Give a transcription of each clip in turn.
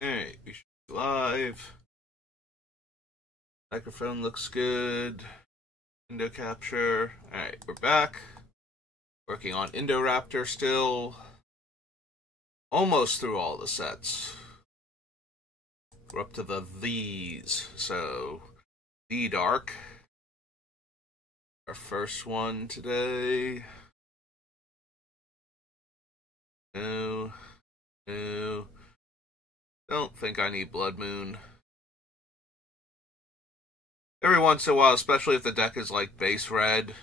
Alright, we should be live. Microphone looks good. Window capture. Alright, we're back. Working on Indoraptor still. Almost through all the sets. We're up to the these. So, the Dark. Our first one today. No. No. Don't think I need Blood Moon. Every once in a while, especially if the deck is like base red,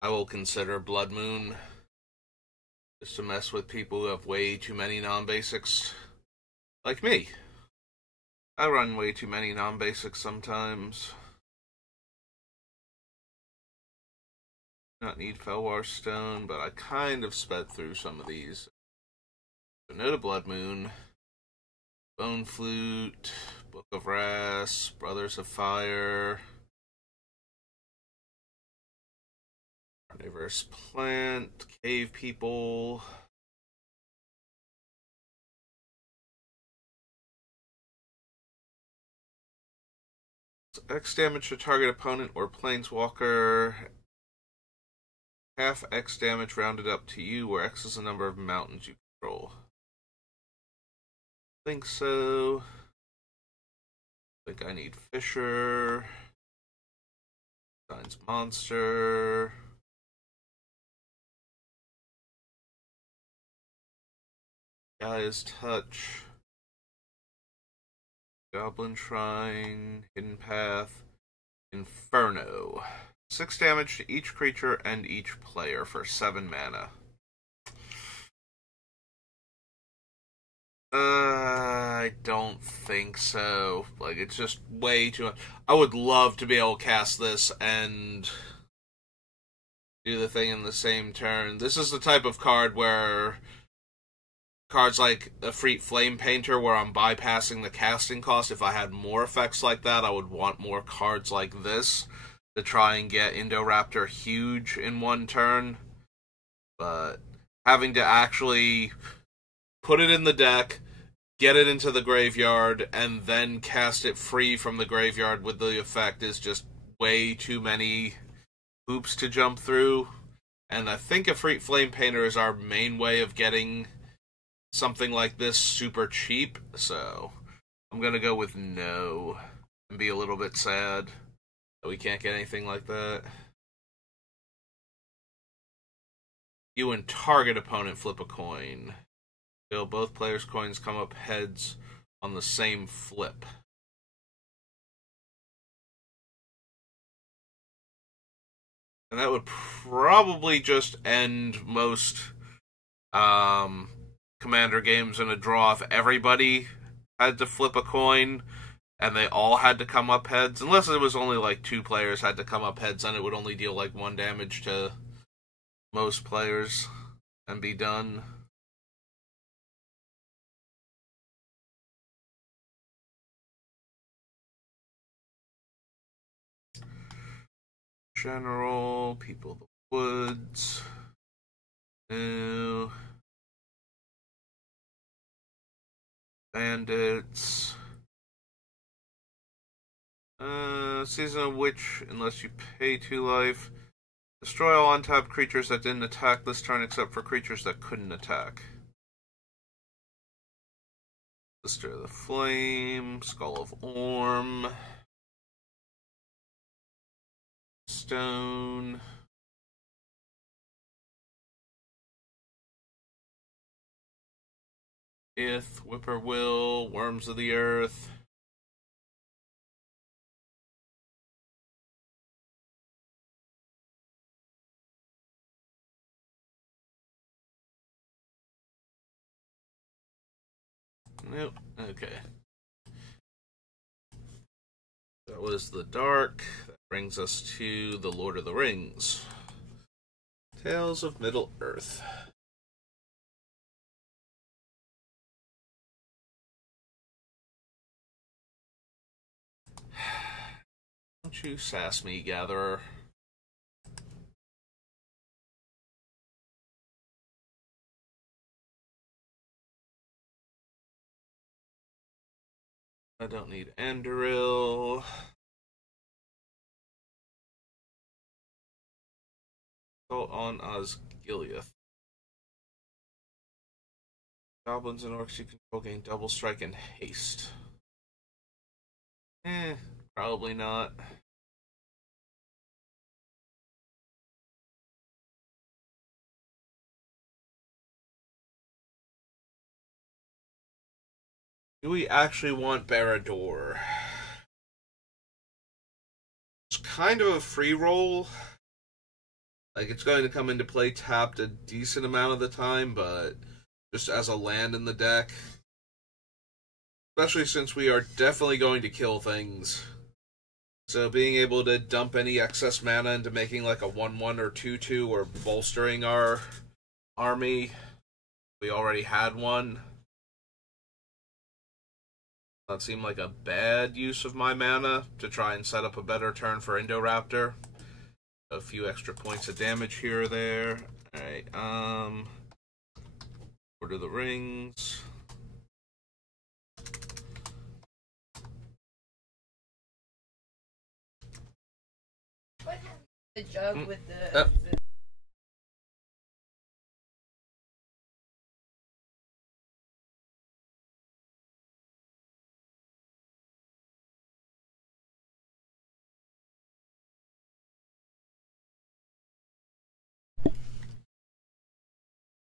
I will consider Blood Moon. Just to mess with people who have way too many non-basics. Like me. I run way too many non-basics sometimes. Not need Felwar Stone, but I kind of sped through some of these. So no to Blood Moon. Bone Flute, Book of Wrath, Brothers of Fire, Carnivorous Plant, Cave People, X damage to target opponent or planeswalker, half X damage rounded up to you, where X is the number of mountains you control. Think so. Think I need Fisher. Signs Monster. Guy's Touch. Goblin Shrine. Hidden Path. Inferno. 6 damage to each creature and each player for 7 mana. I don't think so. Like, it's just way too much. I would love to be able to cast this and do the thing in the same turn. This is the type of card where cards like Efreet Flame Painter, where I'm bypassing the casting cost. If I had more effects like that, I would want more cards like this to try and get Indoraptor huge in one turn. But having to actually put it in the deck, get it into the graveyard, and then cast it free from the graveyard with the effect is just way too many hoops to jump through. And I think Efreet Flame Painter is our main way of getting something like this super cheap, so I'm gonna go with no and be a little bit sad that we can't get anything like that. You and target opponent flip a coin. Till both players' coins come up heads on the same flip. And that would probably just end most Commander games in a draw if everybody had to flip a coin and they all had to come up heads. Unless it was only like 2 players had to come up heads, then it would only deal like 1 damage to most players and be done. General, People of the Woods. New. Bandits. Season of Witch, unless you pay 2 life. Destroy all untapped creatures that didn't attack this turn except for creatures that couldn't attack. Sister of the Flame, Skull of Orm. Stone. Whippoorwill, Worms of the Earth. Nope. Okay. That was the Dark. That brings us to the Lord of the Rings. Tales of Middle-earth. Don't you sass me, Gatherer. I don't need Andoril. Assault on Osgiliath. Goblins and orcs you control gain double strike and haste. Probably not. Do we actually want Barad-dûr? It's kind of a free roll. Like, it's going to come into play tapped a decent amount of the time, but just as a land in the deck. Especially since we are definitely going to kill things. So being able to dump any excess mana into making like a 1-1 or 2-2 or bolstering our army. We already had one. That seemed like a bad use of my mana to try and set up a better turn for Indoraptor. A few extra points of damage here or there. Alright, Lord of the Rings. What happened to the jug with the...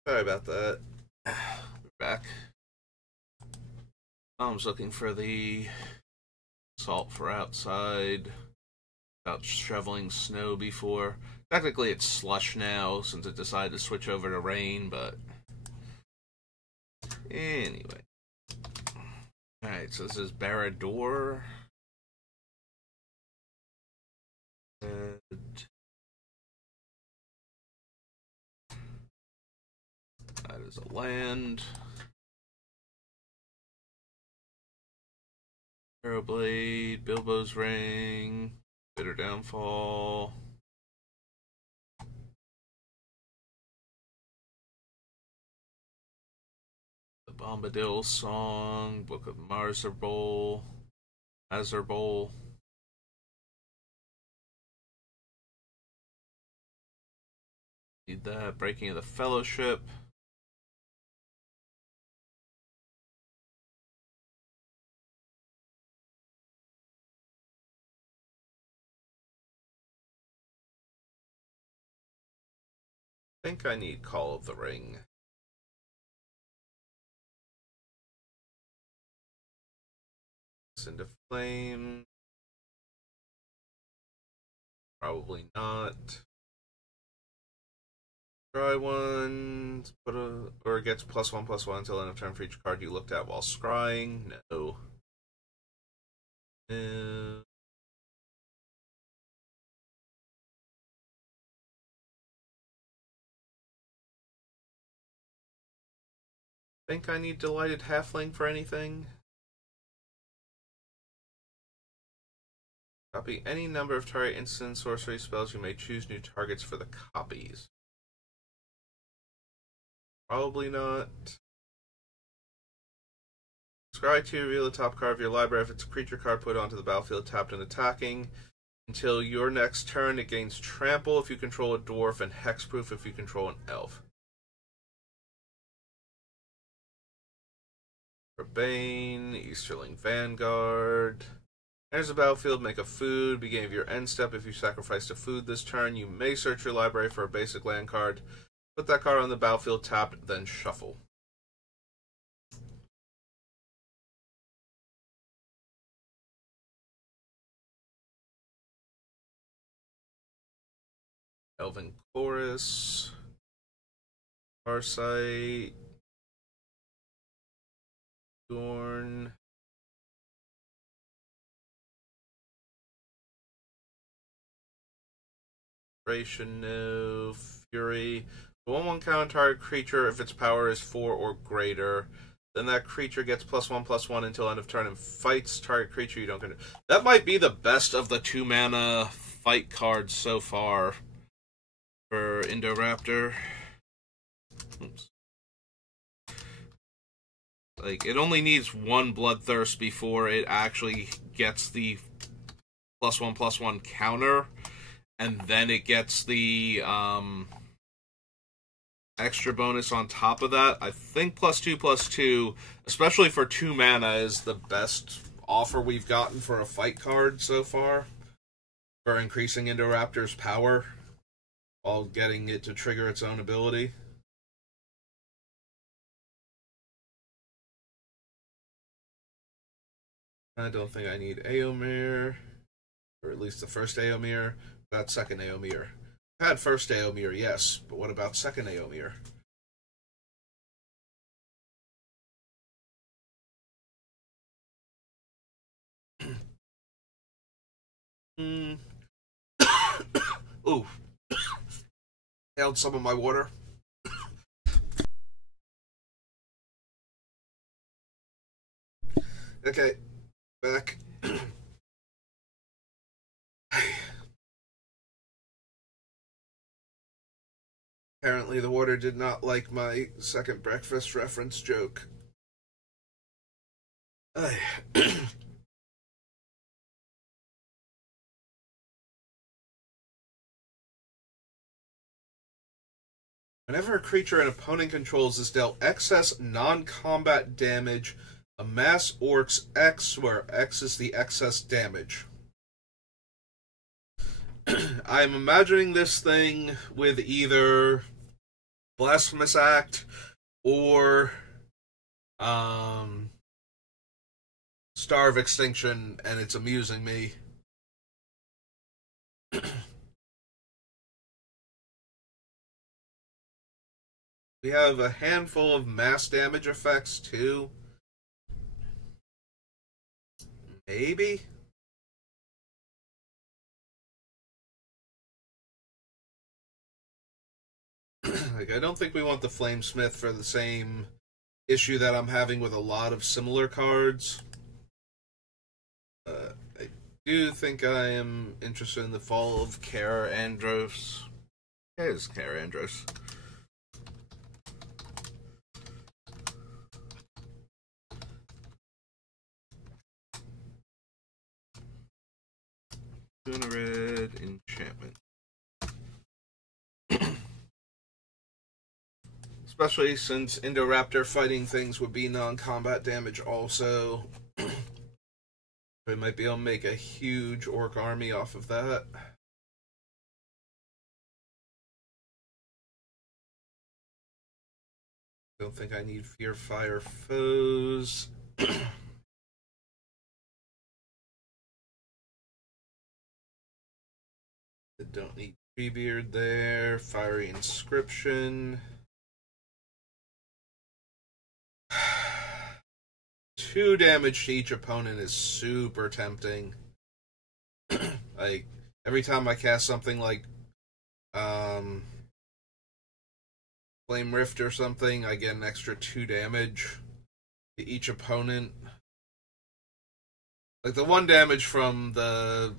Sorry about that. We're back. I was looking for the salt for outside. About shoveling snow before. Technically it's slush now since it decided to switch over to rain, but anyway. Alright, so this is Barad-dûr. That is a land. Arrowblade, Bilbo's Ring, Bitter Downfall. The Bombadil Song, Book of Azurbowl. Need that. Breaking of the Fellowship. I think I need Call of the Ring. Into Flame. Probably not. Try one. Or it gets +1/+1 until end of turn for each card you looked at while scrying. No. No. Think I need Delighted Halfling for anything? Copy any number of target instant sorcery spells. You may choose new targets for the copies. Probably not. Scry 2, reveal the top card of your library. If it's a creature card, put it onto the battlefield tapped and attacking. Until your next turn, it gains Trample if you control a dwarf and Hexproof if you control an elf. Urbane, Easterling Vanguard. Enters the battlefield, make a food. Beginning of your end step, if you sacrificed a food this turn, you may search your library for a basic land card. Put that card on the battlefield tapped, then shuffle. Elven Chorus. Farsight. Dorn. No. Fury. The 1/1 counter target creature if its power is 4 or greater. Then that creature gets +1/+1 until end of turn and fights target creature you don't control. That might be the best of the 2-mana fight cards so far for Indoraptor. Oops. Like, it only needs one Bloodthirst before it actually gets the +1/+1 counter, and then it gets the extra bonus on top of that. I think +2/+2, especially for 2 mana, is the best offer we've gotten for a fight card so far for increasing Indoraptor's power while getting it to trigger its own ability. I don't think I need Aomir, or at least the first Aomir. About second Aomir. I've had first Aomir, yes, but what about second Aomir? Ooh. Held some of my water. Okay, back. Apparently the water did not like my second breakfast reference joke. Whenever a creature an opponent controls is dealt excess non-combat damage, amass Orcs X, where X is the excess damage. I'm imagining this thing with either Blasphemous Act or Star of Extinction, and it's amusing me. We have a handful of mass damage effects too. Maybe? Like, I don't think we want the Flamesmith for the same issue that I'm having with a lot of similar cards. I do think I am interested in the fall of Kara Andros. It is Kara Andros. Doing a red enchantment. Especially since Indoraptor fighting things would be non-combat damage also. We might be able to make a huge orc army off of that. Don't think I need Fear Fire foes. I don't need Treebeard there. Fiery Inscription. 2 damage to each opponent is super tempting. Like, every time I cast something like Flame Rift or something, I get an extra 2 damage to each opponent. Like, the 1 damage from the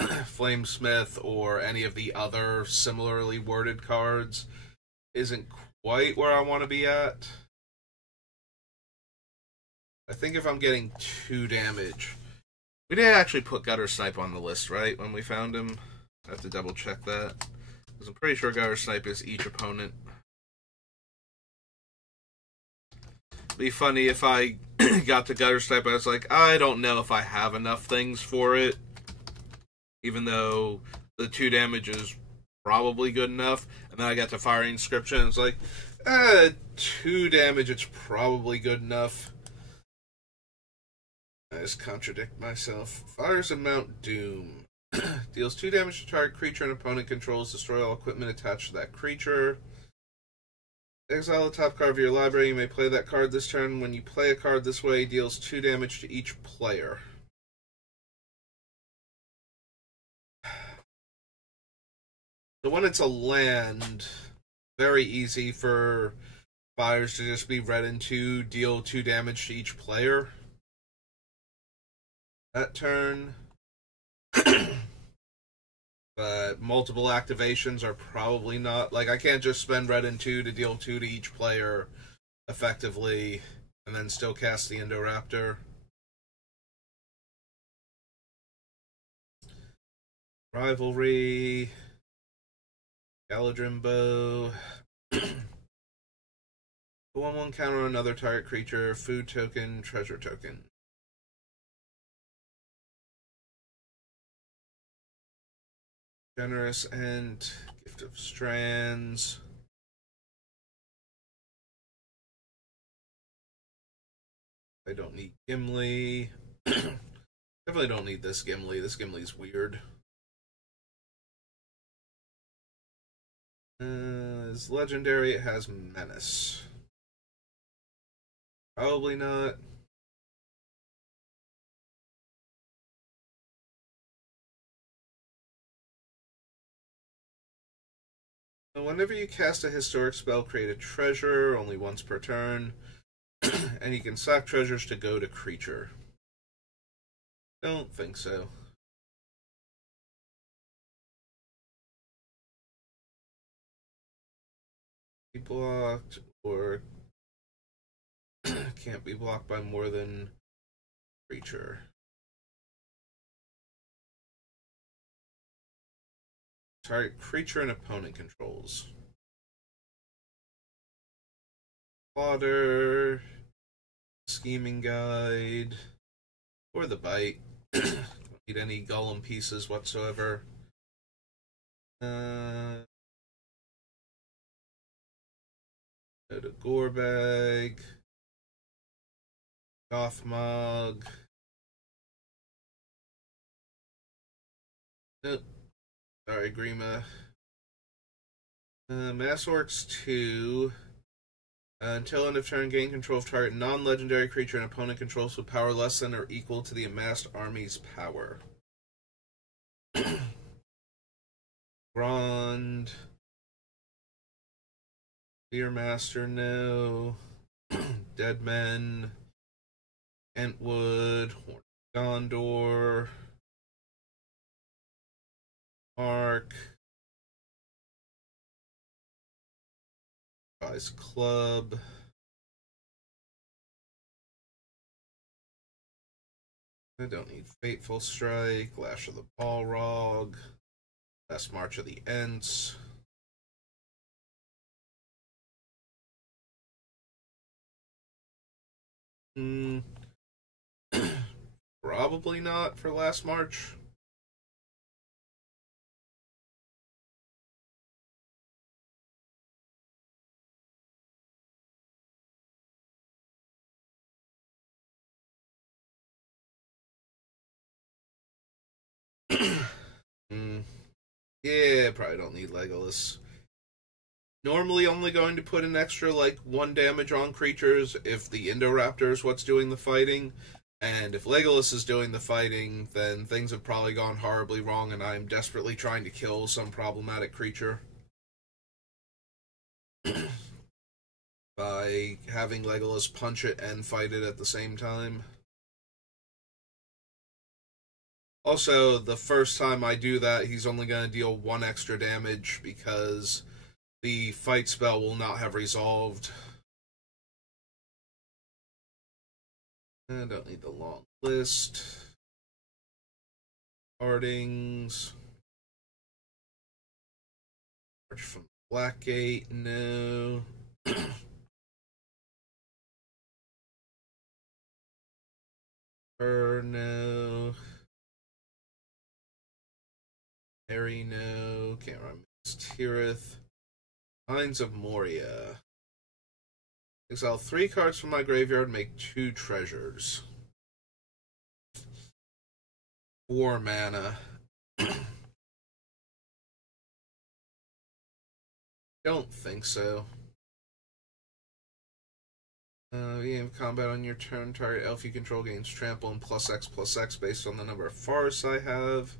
Flamesmith or any of the other similarly worded cards isn't quite where I want to be at. I think if I'm getting 2 damage... We did actually put Gutter Snipe on the list, right? When we found him. I have to double check that. Because I'm pretty sure Gutter Snipe is each opponent. Be funny if I got to Gutter Snipe, I was like, I don't know if I have enough things for it. Even though the 2 damage is probably good enough. And then I got to Fire Inscription, and it's like, 2 damage, it's probably good enough. I just contradict myself. Fires of Mount Doom. Deals 2 damage to target creature and opponent controls. Destroy all equipment attached to that creature. Exile the top card of your library. You may play that card this turn. When you play a card this way, deals 2 damage to each player. So when it's a land, very easy for fires to just be read into, deal 2 damage to each player. That turn. But multiple activations are probably not... Like, I can't just spend Red and 2 to deal 2 to each player effectively, and then still cast the Indoraptor. Rivalry, Galadrimbo. 1/1 counter on another target creature, food token, treasure token. Generous and Gift of Strands. I don't need Gimli. Definitely don't need this Gimli. This Gimli's weird. Is legendary, it has Menace. Probably not. Whenever you cast a historic spell, create a treasure, only once per turn. And you can sack treasures to go to creature. Don't think so. Be blocked, or can't be blocked by more than creature. Target creature and opponent controls. Plotter, Scheming Guide, or the Bite. Don't need any Golem pieces whatsoever. Go to Gorebag, Gothmog. Nope. Sorry, Grima. Mass Orcs 2. Until end of turn, gain control of target non-legendary creature and opponent controls with power less than or equal to the amassed army's power. Grond. Fearmaster, no. Deadmen. Entwood. Horn Gondor. Mark. Prize Club. I don't need Fateful Strike. Lash of the Balrog. Last March of the Ents. Probably not for Last March. Yeah, probably don't need Legolas. Normally only going to put an extra, 1 damage on creatures if the Indoraptor is what's doing the fighting. And if Legolas is doing the fighting, then things have probably gone horribly wrong and I'm desperately trying to kill some problematic creature. By having Legolas punch it and fight it at the same time. Also, the first time I do that, he's only going to deal 1 extra damage because the fight spell will not have resolved. I don't need the long list. Hardings. March from Blackgate, no. No. Harry, no. Can't remember. Tirith. Mines of Moria. Exile 3 cards from my graveyard, make 2 treasures. 4 mana. Don't think so. You have combat on your turn. Target elf you control gains trample and +X/+X based on the number of forests I have.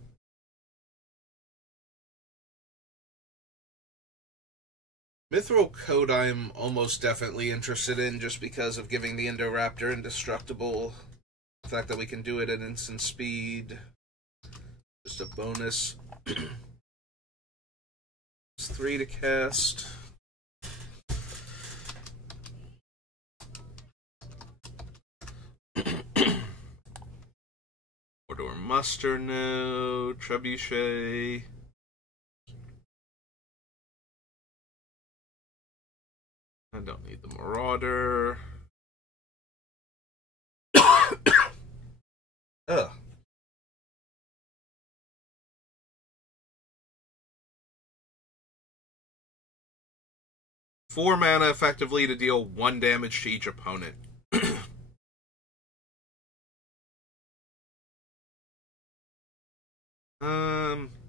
Mithril Coat I'm almost definitely interested in just because of giving the Indoraptor indestructible. The fact that we can do it at instant speed. Just a bonus. It's 3 to cast. Muster, no. Trebuchet. I don't need the Marauder. Ugh. Four mana effectively to deal 1 damage to each opponent.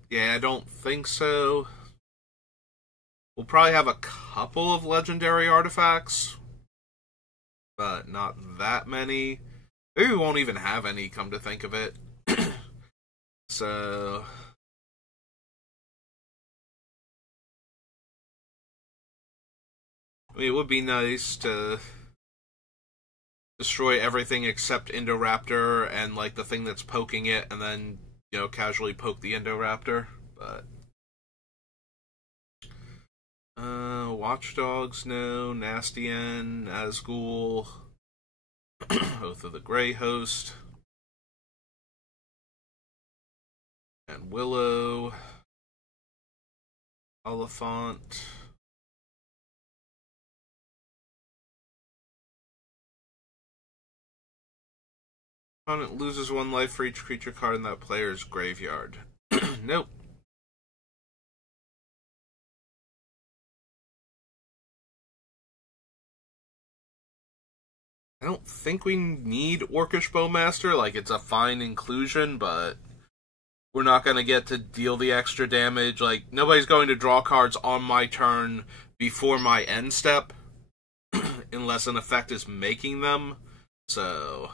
Yeah, I don't think so. We'll probably have a couple of legendary artifacts, but not that many. Maybe we won't even have any, come to think of it. So... I mean, it would be nice to destroy everything except Indoraptor and, like, the thing that's poking it, and then, you know, casually poke the Indoraptor, but... Watchdogs, no. Nastian, Nazgul, Oath of the Grey Host, and Willow, Oliphant. Opponent loses 1 life for each creature card in that player's graveyard. Nope. I don't think we need Orcish Bowmaster. Like, it's a fine inclusion, but we're not going to get to deal the extra damage. Like, nobody's going to draw cards on my turn before my end step, unless an effect is making them. So...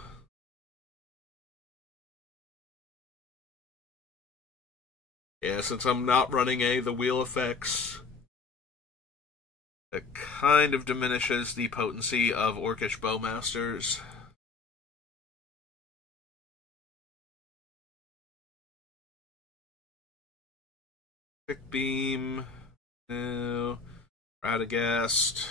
yeah, since I'm not running any of the wheel effects, it kind of diminishes the potency of Orcish Bowmasters. Quick Beam, no. Radagast.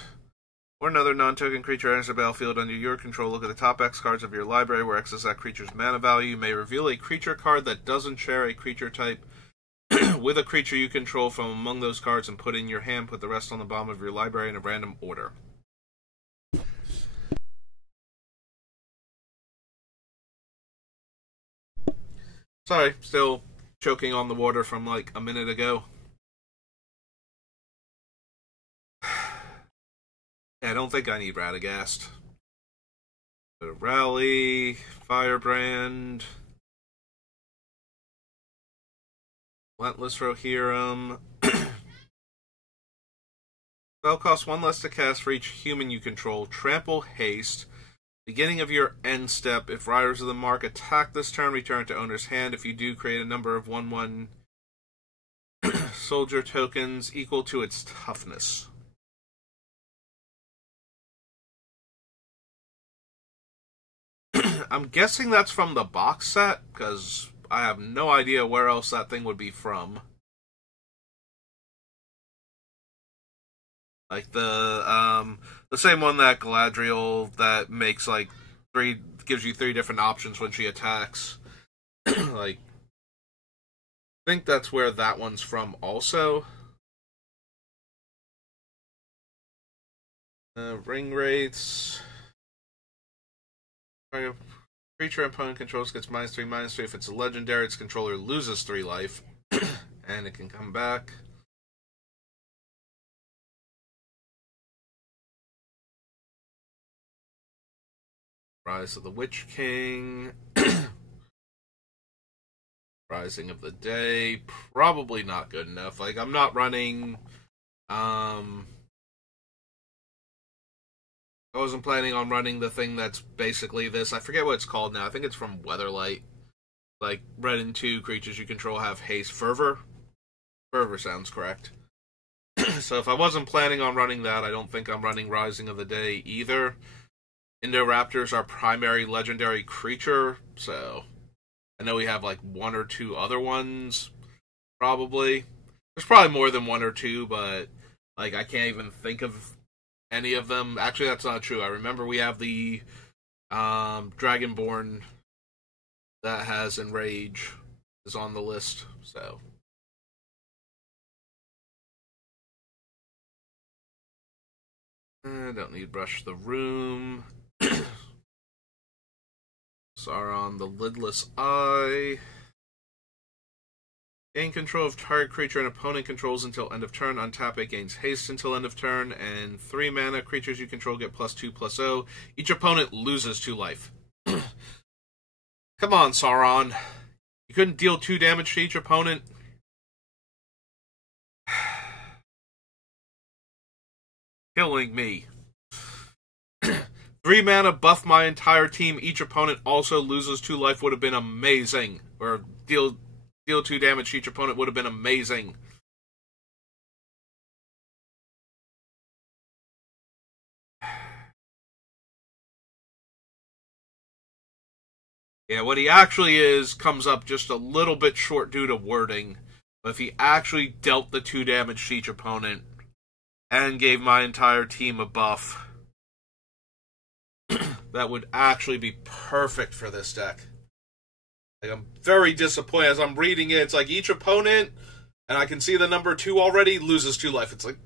Or another non-token creature enters the battlefield under your control. Look at the top X cards of your library, where X is that creature's mana value. You may reveal a creature card that doesn't share a creature type with a creature you control from among those cards and put in your hand. Put the rest on the bottom of your library in a random order. Sorry, still choking on the water from like a minute ago. Yeah, I don't think I need Radagast. Rally, Firebrand, Relentless Rohirrim. Spell costs 1 less to cast for each human you control. Trample, Haste. Beginning of your end step. If Riders of the Mark attack this turn, return to owner's hand. If you do, create a number of 1/1 soldier tokens equal to its toughness. I'm guessing that's from the box set, because I have no idea where else that thing would be from. Like the same one that Galadriel that makes like gives you 3 different options when she attacks. Like, I think that's where that one's from also. Ring rates. Creature opponent controls gets -3/-3. If it's a legendary, its controller loses 3 life. And it can come back. Rise of the Witch King. Rising of the Day. Probably not good enough. Like, I'm not running... I wasn't planning on running the thing that's basically this. I forget what it's called now. I think it's from Weatherlight. Like, red and 2 creatures you control have haste. Fervor? Fervor sounds correct. So if I wasn't planning on running that, I don't think I'm running Rising of the Day either. Indoraptor's our primary legendary creature, so I know we have like 1 or 2 other ones, probably. There's probably more than 1 or 2, but like I can't even think of any of them. Actually, that's not true. I remember we have the Dragonborn that has Enrage is on the list, so. I don't need Brush the Room. Sauron, the Lidless Eye. Gain control of target creature and opponent controls until end of turn. Untap it, gains haste until end of turn. And 3 mana, creatures you control get +2/+0. Each opponent loses 2 life. Come on, Sauron. You couldn't deal 2 damage to each opponent? Killing me. 3 mana, buff my entire team. Each opponent also loses 2 life would have been amazing. Or deal 2 damage to each opponent would have been amazing. Yeah, what he actually is comes up just a little bit short due to wording. But if he actually dealt the 2 damage to each opponent and gave my entire team a buff, that would actually be perfect for this deck. Like, I'm very disappointed as I'm reading it. It's like each opponent, and I can see the number 2 already, loses 2 life. It's like,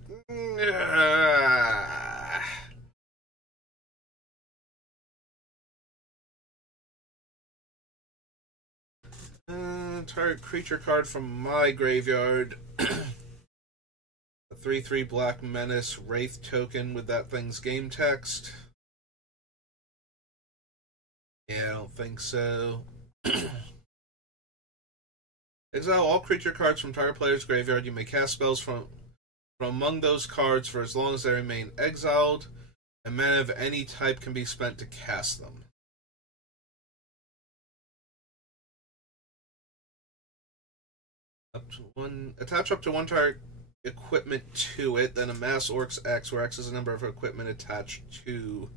target creature card from my graveyard. A 3/3 Black Menace Wraith token with that thing's game text. Yeah, I don't think so. Exile all creature cards from target player's graveyard. You may cast spells from among those cards for as long as they remain exiled, and mana of any type can be spent to cast them. Attach up to 1 target equipment to it, then amass Orcs X, where X is the number of equipment attached to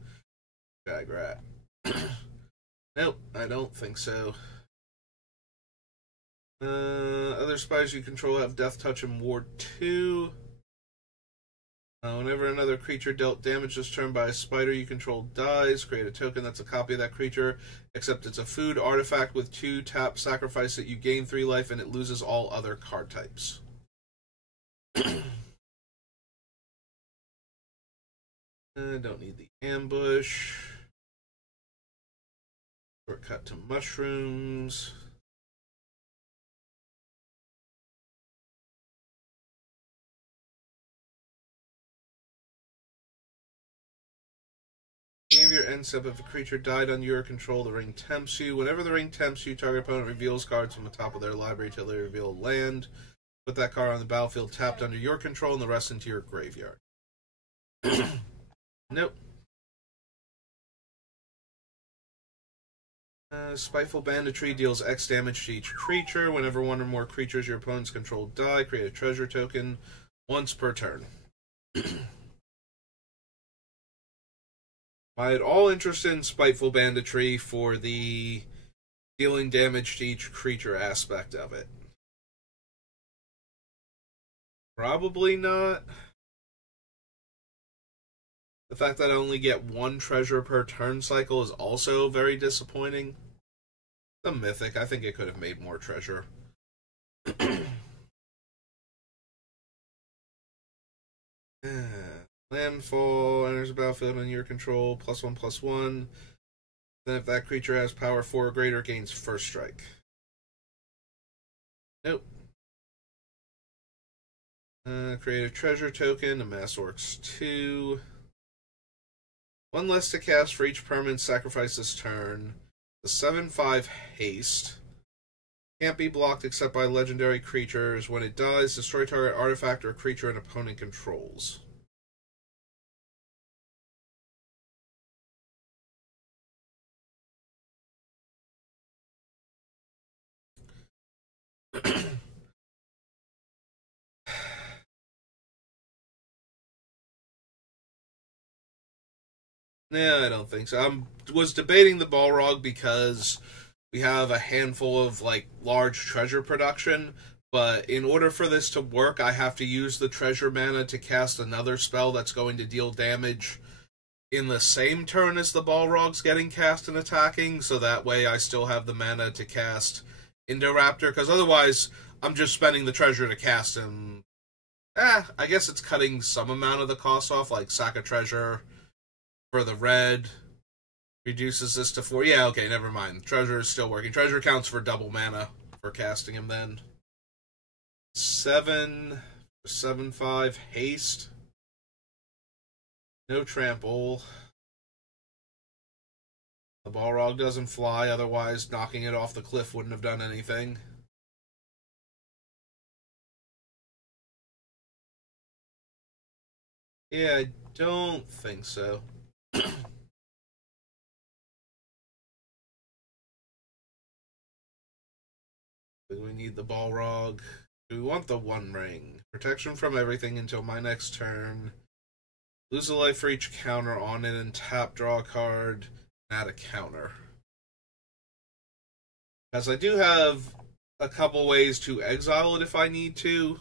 Jagrat. Nope, I don't think so. Other spiders you control have Death Touch and Ward 2. Whenever another creature dealt damage this turn by a spider you control dies, create a token that's a copy of that creature, except it's a food artifact with 2 tap, sacrifice it, you gain 3 life, and it loses all other card types. Don't need the ambush. Shortcut to mushrooms. Game of your end step, if a creature died under your control, the ring tempts you. Whenever the ring tempts you, target opponent reveals cards from the top of their library till they reveal land. Put that card on the battlefield tapped under your control and the rest into your graveyard. Nope. Spiteful Banditry deals X damage to each creature. Whenever 1 or more creatures your opponents control die, create a treasure token once per turn. Am I at all interested in Spiteful Banditry for the dealing damage to each creature aspect of it? Probably not. The fact that I only get 1 treasure per turn cycle is also very disappointing. The Mythic, I think it could have made more treasure. Landfall enters the battlefield under your control, +1/+1. Then if that creature has power 4 or greater, gains first strike. Nope. Create a treasure token, amass Orcs 2. 1 less to cast for each permanent sacrifice this turn. The 7/5 haste. Can't be blocked except by legendary creatures. When it dies, destroy target artifact or creature an opponent controls. No, I don't think so. I was debating the Balrog because we have a handful of large treasure production, but in order for this to work, I have to use the treasure mana to cast another spell that's going to deal damage in the same turn as the Balrog's getting cast and attacking, so that way I still have the mana to cast Indoraptor, because otherwise I'm just spending the treasure to cast him. I guess it's cutting some amount of the cost off, like sack a treasure for the red. Reduces this to 4. Yeah, okay, never mind. Treasure is still working. Treasure counts for double mana for casting him then. 7, 7/5, haste. No trample. The Balrog doesn't fly, otherwise knocking it off the cliff wouldn't have done anything. Yeah, I don't think so. We need the Balrog. Do we want the One Ring? Protection from everything until my next turn. Lose a life for each counter on it and tap, draw a card, add a counter. Because I do have a couple ways to exile it if I need to.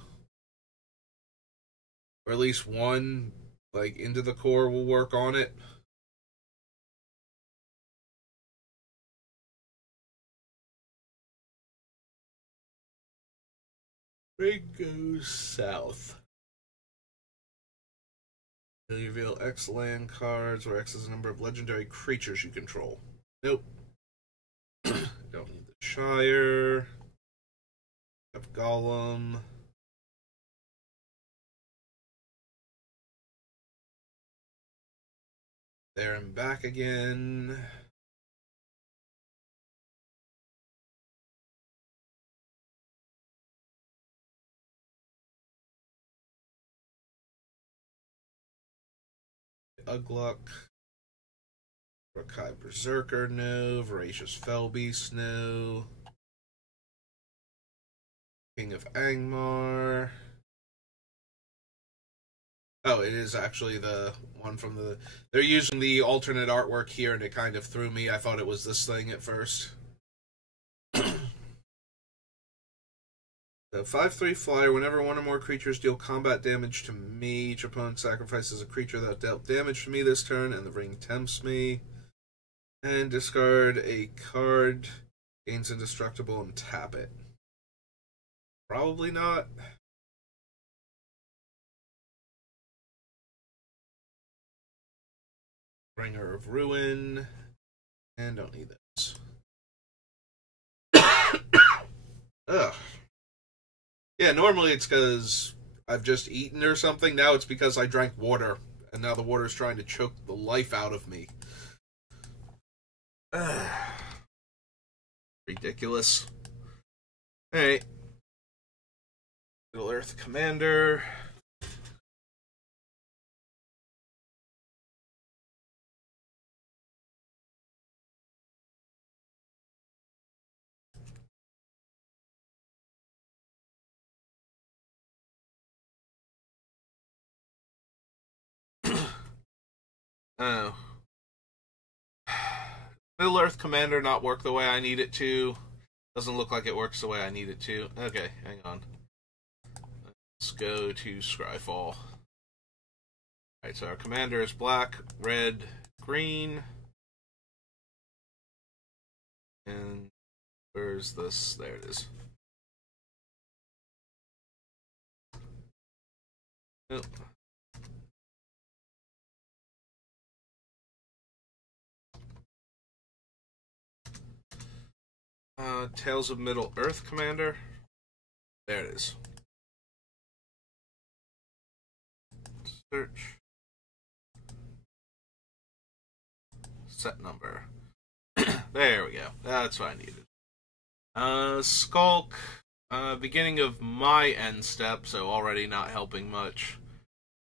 Or at least one, like, into the core will work on it. Ring goes south. You reveal X land cards, where X is the number of legendary creatures you control. Nope. Don't need the Shire. Up Golem. There and back again. Ugluck. Rakai Berserker, no. Voracious Fellbeast, no. King of Angmar. Oh, it is actually the one from the... They're using the alternate artwork here, and it kind of threw me. I thought it was this thing at first. The 5/3 flyer, whenever one or more creatures deal combat damage to me, each opponent sacrifices a creature that dealt damage to me this turn, and the ring tempts me. And discard a card, gains indestructible, and tap it. Probably not. Bringer of Ruin. And don't need this. Ugh. Yeah, normally it's because I've just eaten or something. Now it's because I drank water, and now the water's trying to choke the life out of me. Ridiculous. Alright. Middle Earth Commander. Oh. Middle Earth Commander not work the way I need it to. Doesn't look like it works the way I need it to. Okay, hang on. Let's go to Scryfall. Alright, so our commander is black, red, green. And where's this? There it is. Nope. Tales of Middle Earth Commander. There it is. Search. Set number. There we go. That's what I needed. Skulk. Beginning of my end step, so already not helping much.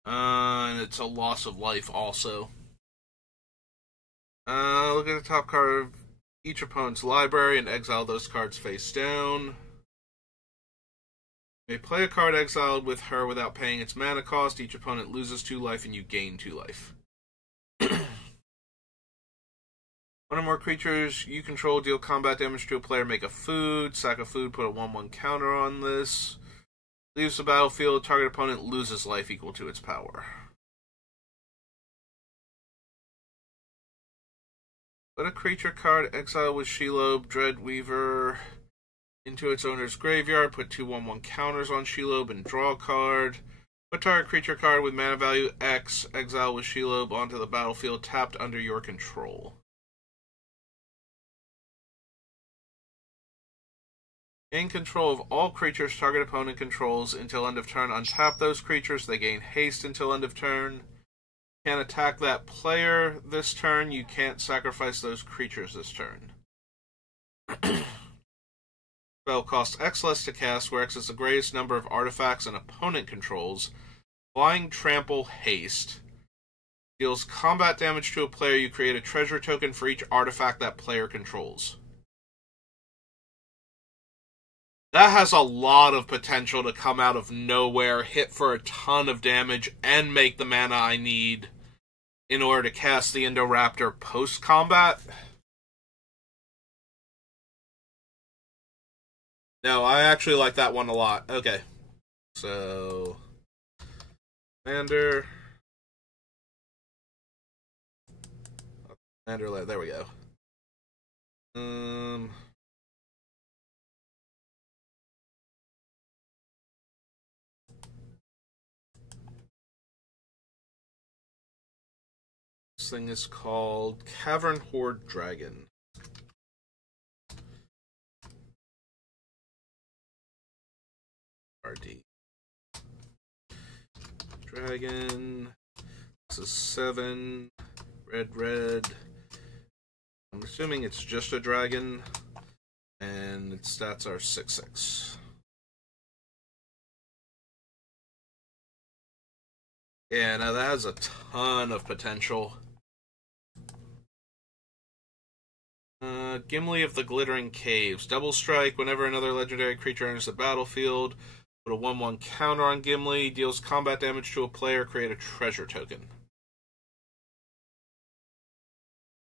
And it's a loss of life also. Look at the top card of each opponent's library and exile those cards face down. You may play a card exiled with her without paying its mana cost. Each opponent loses 2 life and you gain 2 life. One or more creatures you control deal combat damage to a player. Make a food. Sack a food. Put a 1/1 counter on this. Leaves the battlefield. Target opponent loses life equal to its power. Put a creature card, exile with Shelob, Dreadweaver, into its owner's graveyard. Put 2/1/1 counters on Shelob and draw a card. Put target creature card with mana value X, exile with Shelob onto the battlefield, tapped under your control. Gain control of all creatures target opponent controls until end of turn. Untap those creatures. They gain haste until end of turn. Can't attack that player this turn. You can't sacrifice those creatures this turn. Spell costs X less to cast, where X is the greatest number of artifacts an opponent controls. Flying Trample Haste. Deals combat damage to a player. You create a treasure token for each artifact that player controls. That has a lot of potential to come out of nowhere, hit for a ton of damage, and make the mana I need in order to cast the Indoraptor post-combat. No, I actually like that one a lot. Okay. So, Commander. Commander, there we go. This thing is called Cavern Horde Dragon. RD. Dragon. This is 7. Red. I'm assuming it's just a dragon. And its stats are 6/6. Yeah, now that has a ton of potential. Gimli of the Glittering Caves. Double strike. Whenever another legendary creature enters the battlefield, put a 1/1 counter on Gimli. Deals combat damage to a player. Create a treasure token.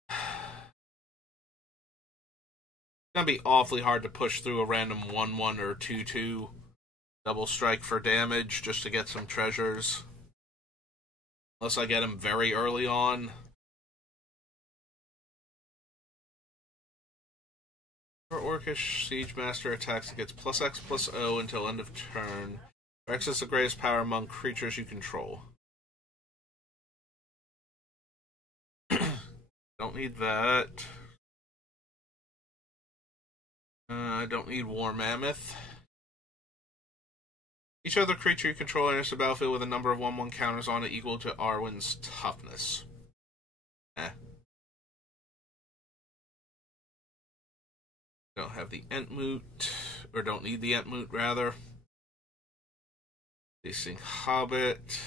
It's gonna be awfully hard to push through a random 1/1 or 2/2 double strike for damage just to get some treasures. Unless I get him very early on. Orcish Siege Master attacks against +X/+O until end of turn. X is the greatest power among creatures you control. Don't need that. I don't need War Mammoth. Each other creature you control enters the battlefield with a number of 1/1 counters on it equal to Arwen's toughness. Don't have the Entmoot, or don't need the Entmoot, rather. Facing Hobbit.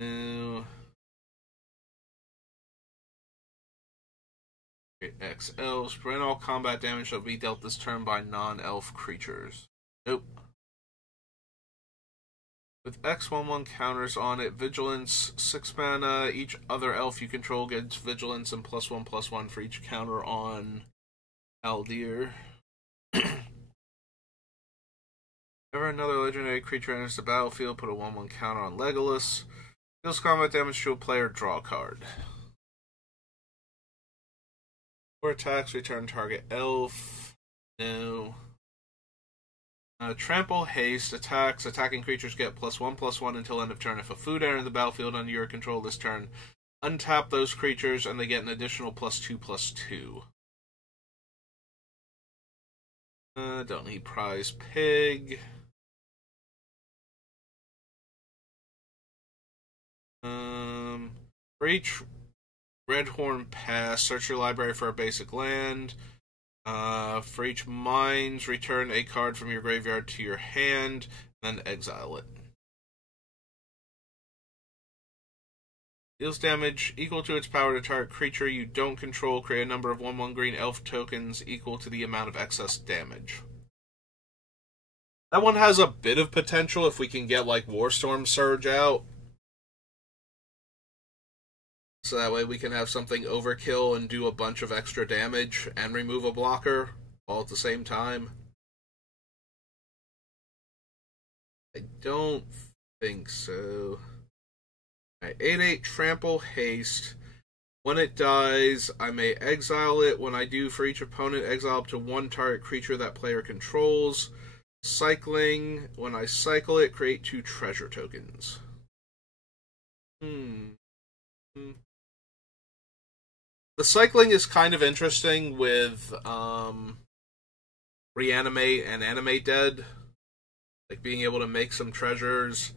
No. X elves. Prevent all combat damage shall be dealt this turn by non-elf creatures. Nope. With X 1/1 counters on it, Vigilance 6 mana. Each other elf you control gets Vigilance and +1/+1 for each counter on Aldir. Whenever another legendary creature enters the battlefield, put a 1/1 counter on Legolas. Deals combat damage to a player. Draw a card. For attacks, return target elf. No. Trample Haste. Attacks. Attacking creatures get +1/+1 until end of turn. If a food enters the battlefield under your control this turn, untap those creatures and they get an additional +2/+2. Don't need Prize Pig. For each Redhorn Pass, search your library for a basic land. For each Mines, return a card from your graveyard to your hand, then exile it. Deals damage equal to its power to target creature you don't control. Create a number of 1/1 green elf tokens equal to the amount of excess damage. That one has a bit of potential if we can get, like, Warstorm Surge out. So that way we can have something overkill and do a bunch of extra damage and remove a blocker all at the same time. I don't think so. Alright, 8/8 Trample Haste. When it dies, I may exile it. When I do, for each opponent, exile up to one target creature that player controls. Cycling. When I cycle it, create 2 treasure tokens. The cycling is kind of interesting with reanimate and animate dead. Like being able to make some treasures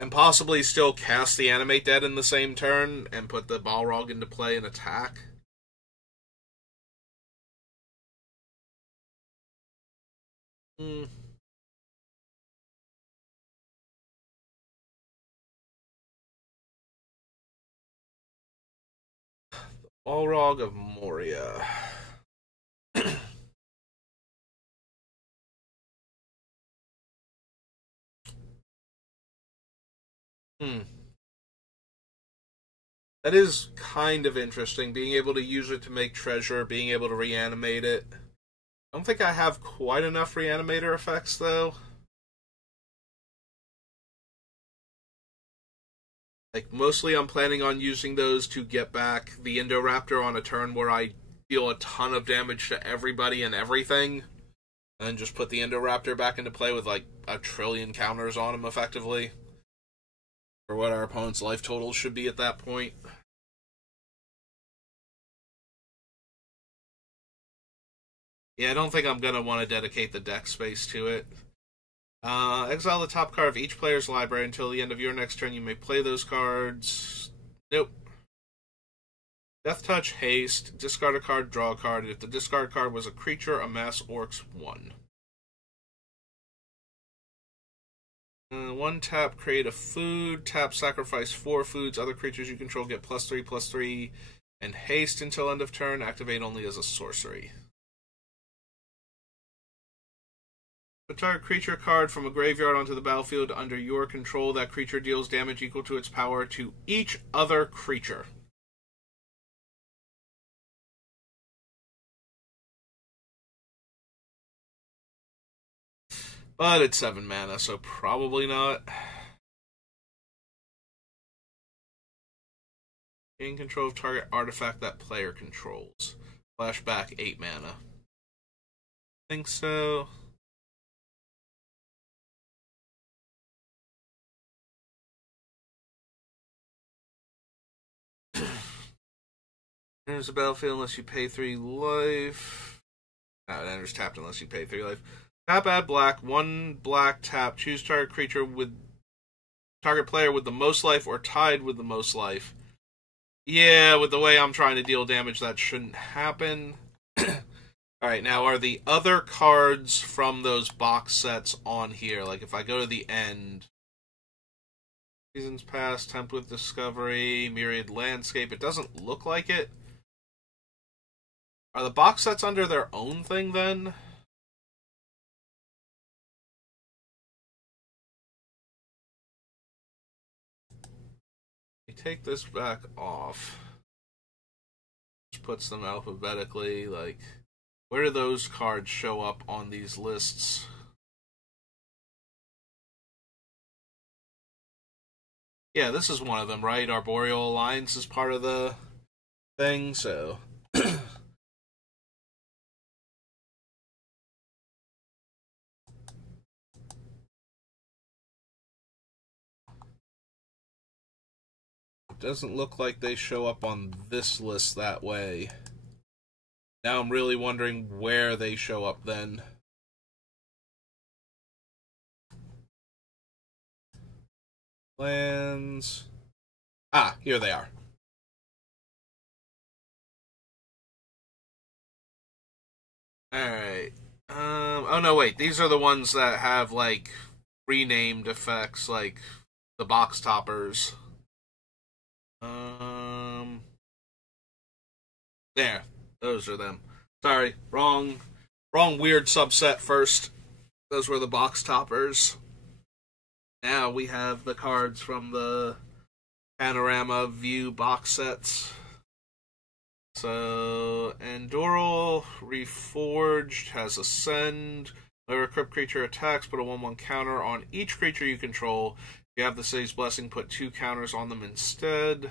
and possibly still cast the animate dead in the same turn and put the Balrog into play and attack. Balrog of Moria. That is kind of interesting, being able to use it to make treasure, being able to reanimate it. I don't think I have quite enough reanimator effects, though. Like, mostly I'm planning on using those to get back the Indoraptor on a turn where I deal a ton of damage to everybody and everything. And then just put the Indoraptor back into play with, like, 1 trillion counters on him, effectively. For what our opponent's life total should be at that point. Yeah, I don't think I'm going to want to dedicate the deck space to it. Exile the top card of each player's library until the end of your next turn. You may play those cards. Nope. Death Touch, Haste, discard a card, draw a card. If the discard card was a creature, amass Orcs 1. 1 tap, create a food. Tap, sacrifice 4 foods. Other creatures you control get +3/+3 and haste until end of turn. Activate only as a sorcery. Put target creature card from a graveyard onto the battlefield under your control. That creature deals damage equal to its power to each other creature. But it's 7 mana, so probably not. Gain control of target artifact that player controls. Flashback 8 mana. Think so. Enters the battlefield unless you pay 3 life. No, it enters tapped unless you pay 3 life. Tap, add black. 1 black tap. Choose target creature with target player with the most life or tied with the most life. Yeah, with the way I'm trying to deal damage, that shouldn't happen. Alright, now are the other cards from those box sets on here? Like if I go to the end. Seasons Past, Tempt with Discovery, Myriad Landscape. It doesn't look like it. Are the box sets under their own thing then? We take this back off. Just puts them alphabetically. Like, where do those cards show up on these lists? Yeah, this is one of them, right? Arboreal Alliance is part of the thing, so... Doesn't look like they show up on this list that way. Now I'm really wondering where they show up then. Lands. Ah, here they are. Alright. Oh no, wait. These are the ones that have, like, renamed effects, like the box toppers. There. Those are them. Sorry, wrong weird subset first. Those were the box toppers. Now we have the cards from the Panorama View box sets. So, Andorral Reforged has Ascend. Whenever a equipped creature attacks, put a 1/1 counter on each creature you control. If you have the City's Blessing, put 2 counters on them instead.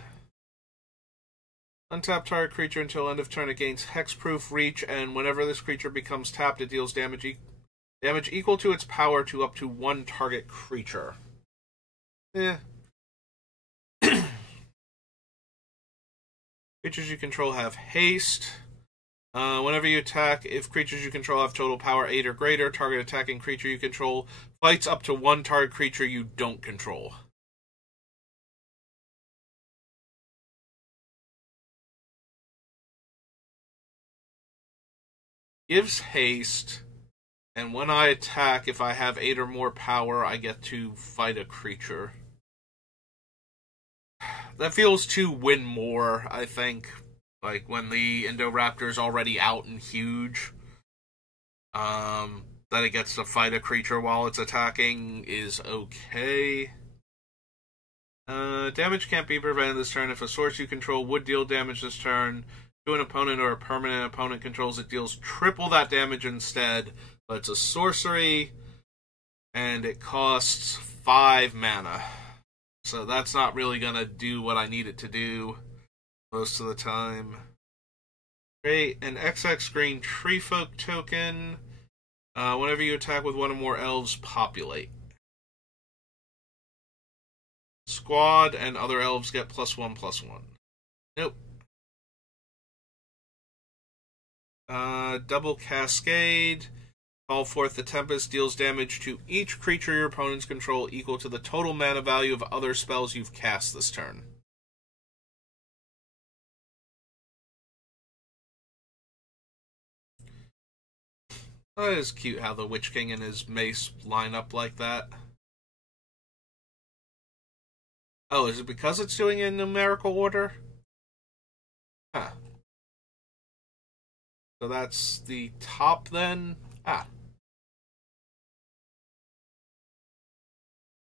Untap target creature until end of turn. It gains hexproof reach, and whenever this creature becomes tapped, it deals damage equal to its power to up to one target creature. Eh. Creatures you control have haste. Whenever you attack, if creatures you control have total power 8 or greater, target attacking creature you control fights up to one target creature you don't control. Gives haste, and when I attack, if I have 8 or more power, I get to fight a creature. That feels to win more, I think. Like, when the Indoraptor's already out and huge, that it gets to fight a creature while it's attacking is okay. Damage can't be prevented this turn. If a source you control would deal damage this turn to an opponent or a permanent opponent controls, it deals triple that damage instead. But it's a sorcery, and it costs 5 mana. So that's not really going to do what I need it to do most of the time. Create an XX green Treefolk token. Whenever you attack with one or more elves, populate. Squad and other elves get +1/+1. Nope. Double Cascade. Call forth the Tempest, deals damage to each creature your opponents control equal to the total mana value of other spells you've cast this turn. Oh, it is cute how the Witch King and his mace line up like that. Oh, is it because it's doing it in numerical order? Huh. So that's the top then? Ah.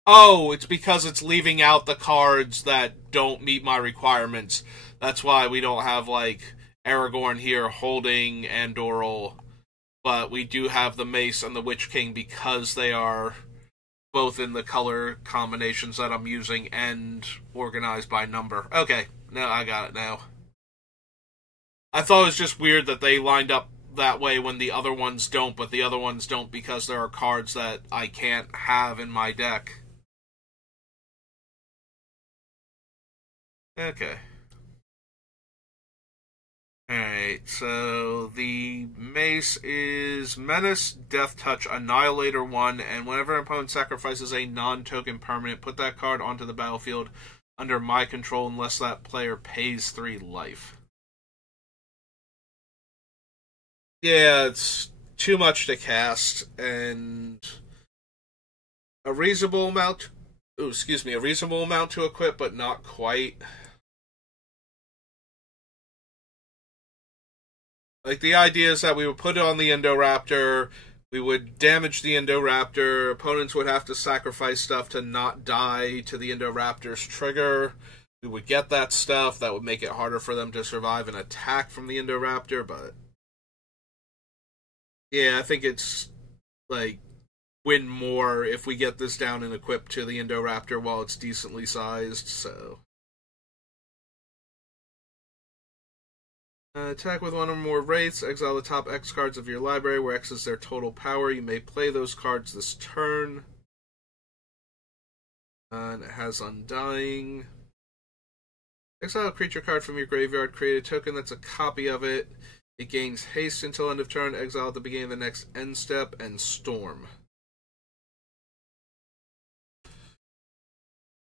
Oh, it's because it's leaving out the cards that don't meet my requirements. That's why we don't have, like, Aragorn here holding Andoril, but we do have the Mace and the Witch King because they are both in the color combinations that I'm using and organized by number. Okay, now I got it now. I thought it was just weird that they lined up that way when the other ones don't, but the other ones don't because there are cards that I can't have in my deck. Okay. Alright, so the mace is Menace, Death Touch, Annihilator 1, and whenever an opponent sacrifices a non-token permanent, put that card onto the battlefield under my control unless that player pays 3 life. Yeah, it's too much to cast, and a reasonable amount to equip, but not quite. Like, the idea is that we would put it on the Indoraptor, we would damage the Indoraptor, opponents would have to sacrifice stuff to not die to the Indoraptor's trigger, we would get that stuff, that would make it harder for them to survive an attack from the Indoraptor, but... yeah, I think it's, like, win more if we get this down and equipped to the Indoraptor while it's decently sized, so... attack with one or more wraiths. Exile the top X cards of your library, where X is their total power. You may play those cards this turn. And it has Undying. Exile a creature card from your graveyard. Create a token that's a copy of it. It gains haste until end of turn. Exile at the beginning of the next end step. And Storm.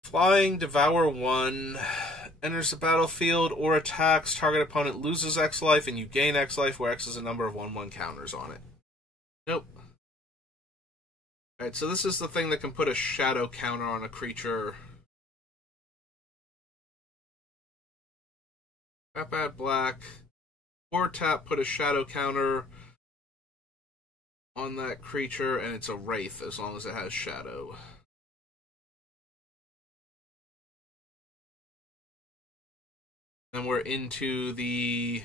Flying, Devour 1... enters the battlefield or attacks, target opponent loses X life, and you gain X life, where X is a number of 1/1 counters on it. Nope. Alright, so this is the thing that can put a shadow counter on a creature. Tap add black. Or tap, put a shadow counter on that creature, and it's a wraith as long as it has shadow. Then we're into the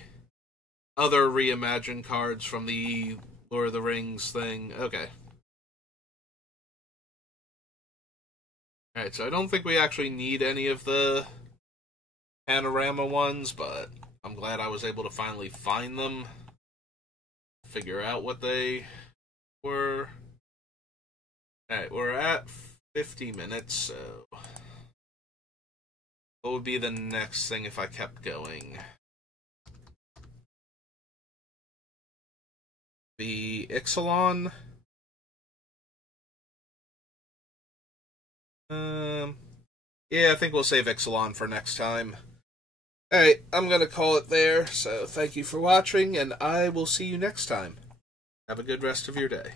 other reimagined cards from the Lord of the Rings thing. Okay. Alright, so I don't think we actually need any of the panorama ones, but I'm glad I was able to finally find them, figure out what they were. Alright, we're at 50 minutes, so what would be the next thing if I kept going? The Ixalan? Yeah, I think we'll save Ixalan for next time. Alright, I'm gonna call it there, so thank you for watching, and I will see you next time. Have a good rest of your day.